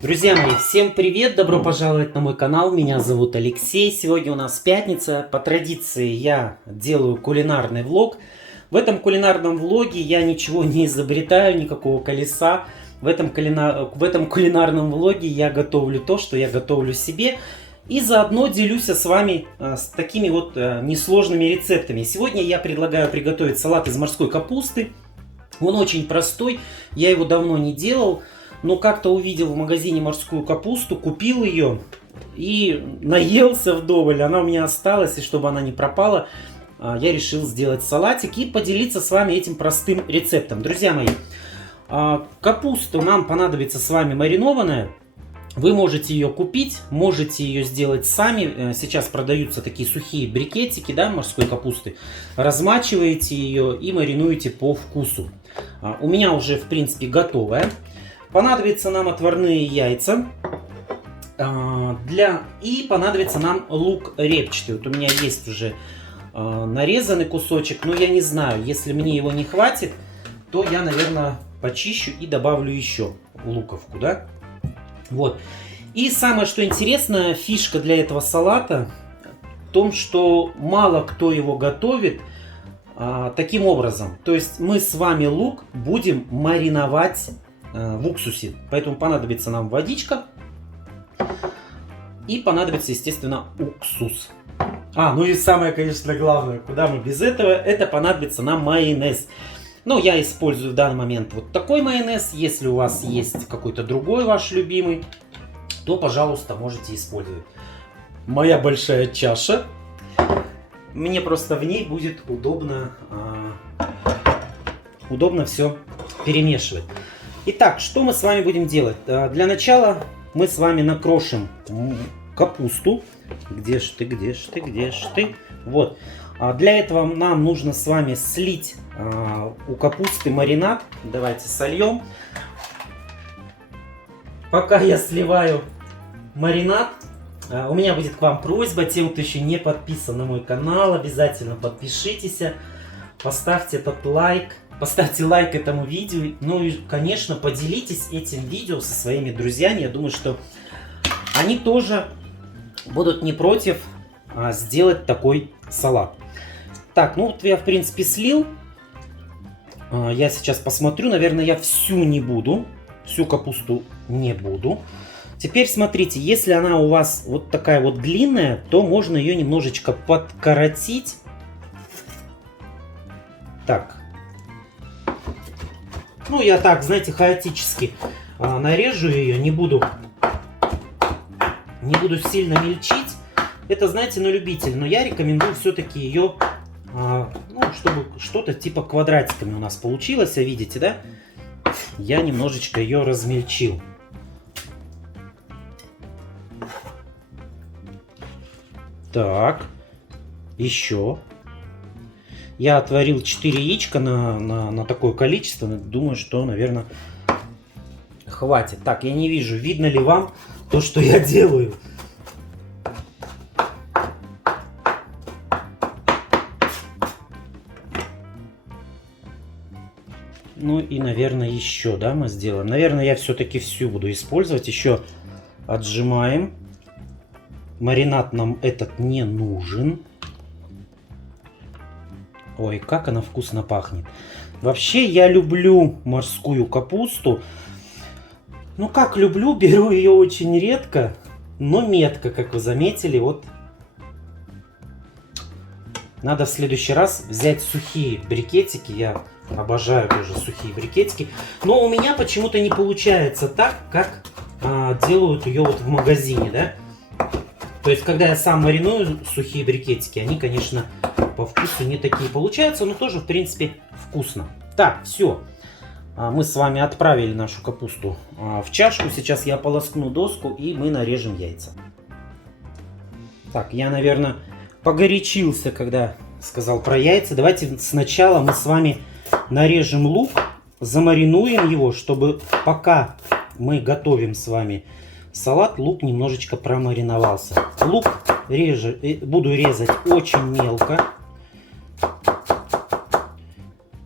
Друзья мои, всем привет! Добро пожаловать на мой канал. Меня зовут Алексей. Сегодня у нас пятница. По традиции я делаю кулинарный влог. В этом кулинарном влоге я ничего не изобретаю, никакого колеса. В этом кулинарном влоге я готовлю то, что я готовлю себе. И заодно делюсь с вами с такими вот несложными рецептами. Сегодня я предлагаю приготовить салат из морской капусты. Он очень простой, я его давно не делал. Но как-то увидел в магазине морскую капусту, купил ее и наелся вдоволь. Она у меня осталась, и чтобы она не пропала, я решил сделать салатик и поделиться с вами этим простым рецептом. Друзья мои, капуста нам понадобится с вами маринованная. Вы можете ее купить, можете ее сделать сами. Сейчас продаются такие сухие брикетики, да, морской капусты. Размачиваете ее и маринуете по вкусу. У меня уже, в принципе, готовая. Понадобятся нам отварные яйца. И понадобится нам лук репчатый. Вот у меня есть уже нарезанный кусочек, но я не знаю, если мне его не хватит, то я, наверное, почищу и добавлю еще луковку, да? Вот. И самое, что интересно, фишка для этого салата в том, что мало кто его готовит таким образом. То есть мы с вами лук будем мариновать в уксусе. Поэтому понадобится нам водичка. И понадобится, естественно, уксус. Ну и самое, конечно, главное, куда мы без этого, это понадобится нам майонез. Но я использую в данный момент вот такой майонез. Если у вас есть какой-то другой ваш любимый, то, пожалуйста, можете использовать. Моя большая чаша. Мне просто в ней будет удобно все перемешивать. Итак, что мы с вами будем делать? Для начала мы с вами накрошим капусту. Где ж ты? Вот. Для этого нам нужно с вами слить у капусты маринад. Давайте сольем. Пока я сливаю маринад, у меня будет к вам просьба. Тем, кто еще не подписан на мой канал, обязательно подпишитесь. Поставьте этот лайк. Поставьте лайк этому видео. Ну и, конечно, поделитесь этим видео со своими друзьями. Я думаю, что они тоже будут не против сделать такой салат. Так, ну вот я, в принципе, слил. Я сейчас посмотрю. Наверное, я всю не буду. Всю капусту не буду. Теперь смотрите, если она у вас вот такая вот длинная, то можно ее немножечко подкоротить. Так. Ну, я так, знаете, хаотически нарежу ее, не буду сильно мельчить. Это, знаете, на любитель, но я рекомендую все-таки ее, чтобы что-то типа квадратиками у нас получилось, видите, да? Я немножечко ее размельчил. Так, еще. Я отварил 4 яичка на такое количество. Думаю, что, наверное, хватит. Так, я не вижу, видно ли вам то, что я делаю. Ну и, наверное, еще, да, мы сделаем. Наверное, я все-таки всю буду использовать. Еще отжимаем. Маринад нам этот не нужен. Ой, как она вкусно пахнет. Вообще, я люблю морскую капусту. Ну, как люблю, беру ее очень редко, но метко, как вы заметили. Вот. Надо в следующий раз взять сухие брикетики. Я обожаю тоже сухие брикетики. Но у меня почему-то не получается так, как делают ее вот в магазине, да? То есть, когда я сам мариную сухие брикетики, они, конечно, по вкусу не такие получаются, но тоже, в принципе, вкусно. Так, все. Мы с вами отправили нашу капусту в чашку. Сейчас я полоскну доску, и мы нарежем яйца. Так, я, наверное, погорячился, когда сказал про яйца. Давайте сначала мы с вами нарежем лук, замаринуем его, чтобы пока мы готовим с вами салат, лук немножечко промариновался. Лук буду резать очень мелко.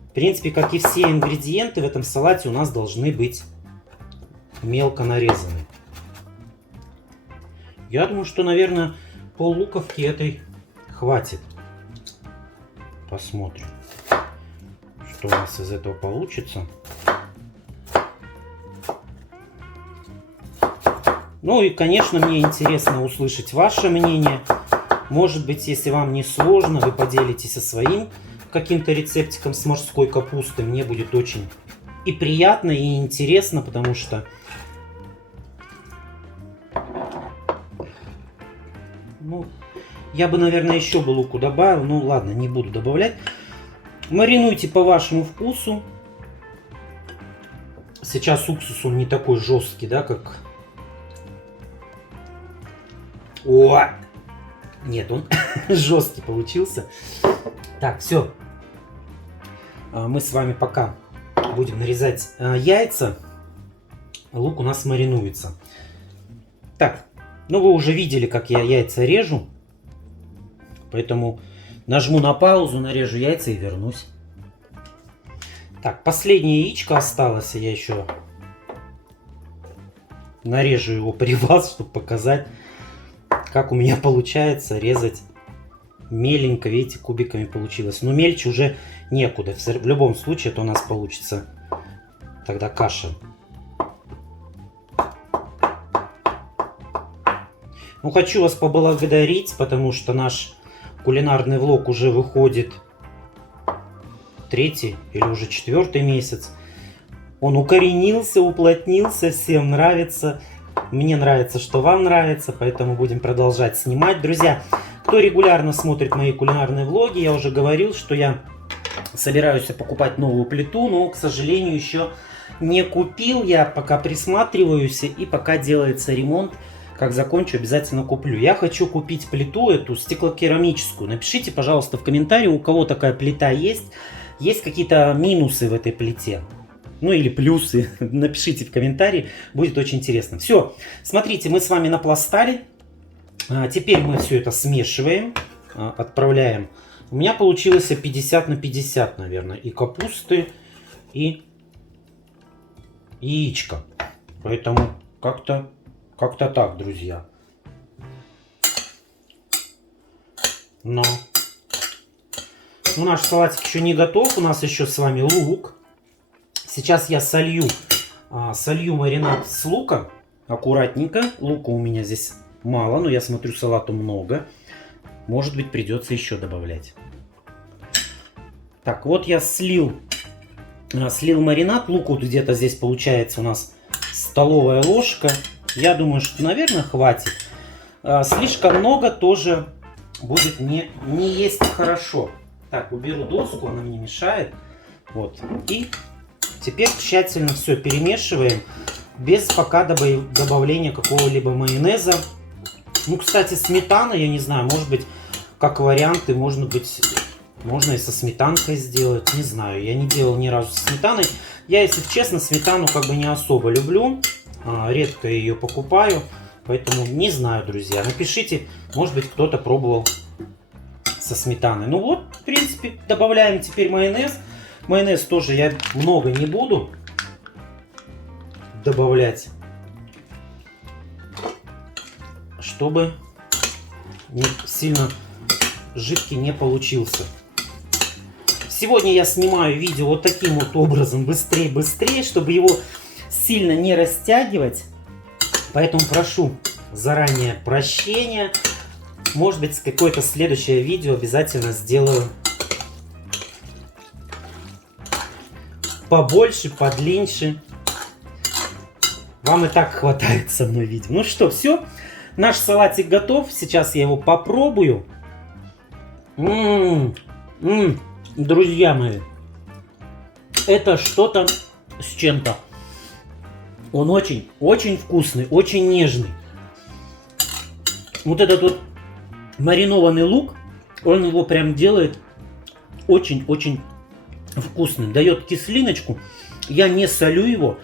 В принципе, как и все ингредиенты в этом салате у нас должны быть мелко нарезаны. Я думаю, что, наверное, пол-луковки этой хватит. Посмотрим, что у нас из этого получится. Ну и, конечно, мне интересно услышать ваше мнение. Может быть, если вам не сложно, вы поделитесь со своим каким-то рецептиком с морской капустой. Мне будет очень и приятно, и интересно, потому что... Ну, я бы, наверное, еще бы луку добавил. Ну, ладно, не буду добавлять. Маринуйте по вашему вкусу. Сейчас уксус, он не такой жесткий, да, как... О! Нет, он жесткий получился. Так, все. Мы с вами пока будем нарезать яйца. Лук у нас маринуется. Так, ну вы уже видели, как я яйца режу. Поэтому нажму на паузу, нарежу яйца и вернусь. Так, последнее яичко осталось. Я еще нарежу его при вас, чтобы показать, как у меня получается резать меленько. Видите, кубиками получилось. Но мельче уже некуда. В любом случае это у нас получится тогда каша. Ну, хочу вас поблагодарить, потому что наш кулинарный влог уже выходит 3-й или уже 4-й месяц. Он укоренился, уплотнился, всем нравится. Мне нравится, что вам нравится, поэтому будем продолжать снимать. Друзья, кто регулярно смотрит мои кулинарные влоги, я уже говорил, что я собираюсь покупать новую плиту, но, к сожалению, еще не купил. Я пока присматриваюсь, и пока делается ремонт. Как закончу, обязательно куплю. Я хочу купить плиту эту стеклокерамическую. Напишите, пожалуйста, в комментарии, у кого такая плита есть. Есть какие-то минусы в этой плите. Ну или плюсы. Напишите в комментарии. Будет очень интересно. Все. Смотрите, мы с вами напластали. Теперь мы все это смешиваем. Отправляем. У меня получилось 50 на 50, наверное. И капусты, и яичко. Поэтому как-то так, друзья. Но наш салатик еще не готов. У нас еще с вами лук. Сейчас я солью маринад с луком. Аккуратненько. Лука у меня здесь мало, но я смотрю, салату много. Может быть, придется еще добавлять. Так, вот я слил маринад. Лук вот где-то здесь получается у нас столовая ложка. Я думаю, что, наверное, хватит. Слишком много тоже будет не есть хорошо. Так, уберу доску, она мне мешает. Вот. И теперь тщательно все перемешиваем. Без пока добавления какого-либо майонеза. Ну, кстати, сметана, я не знаю, может быть, как варианты, можно и со сметанкой сделать. Не знаю, я не делал ни разу со сметаной. Я, если честно, сметану как бы не особо люблю. Редко ее покупаю, поэтому не знаю, друзья. Напишите, может быть, кто-то пробовал со сметаной. Ну вот, в принципе, добавляем теперь майонез. Майонез тоже я много не буду добавлять, чтобы сильно жидкий не получился. Сегодня я снимаю видео вот таким вот образом, быстрее, чтобы его сильно не растягивать, поэтому прошу заранее прощения. Может быть, какое-то следующее видео обязательно сделаю побольше, подлиннее. Вам и так хватает со мной видео. Ну что, все, наш салатик готов. Сейчас я его попробую. Друзья мои, это что-то с чем-то. Он очень вкусный, очень нежный. Вот этот вот маринованный лук, он его прям делает очень вкусным. Дает кислиночку. Я не солю его,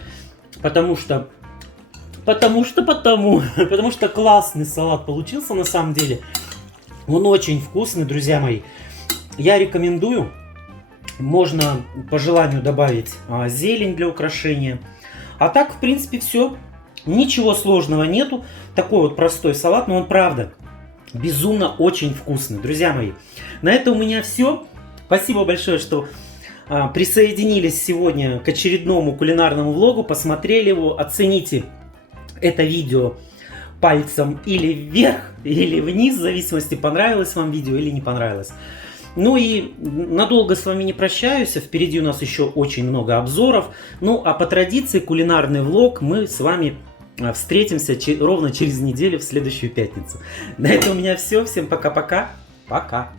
потому что классный салат получился на самом деле. Он очень вкусный, друзья мои. Я рекомендую. Можно по желанию добавить зелень для украшения. А так, в принципе, все. Ничего сложного нету. Такой вот простой салат, но он правда безумно очень вкусный. Друзья мои, на этом у меня все. Спасибо большое, что присоединились сегодня к очередному кулинарному влогу. Посмотрели его, оцените это видео пальцем или вверх, или вниз, в зависимости, понравилось вам видео или не понравилось. Ну и надолго с вами не прощаюсь, впереди у нас еще очень много обзоров. Ну а по традиции кулинарный влог мы с вами встретимся ровно через неделю в следующую пятницу. На этом у меня все. Всем пока-пока. Пока.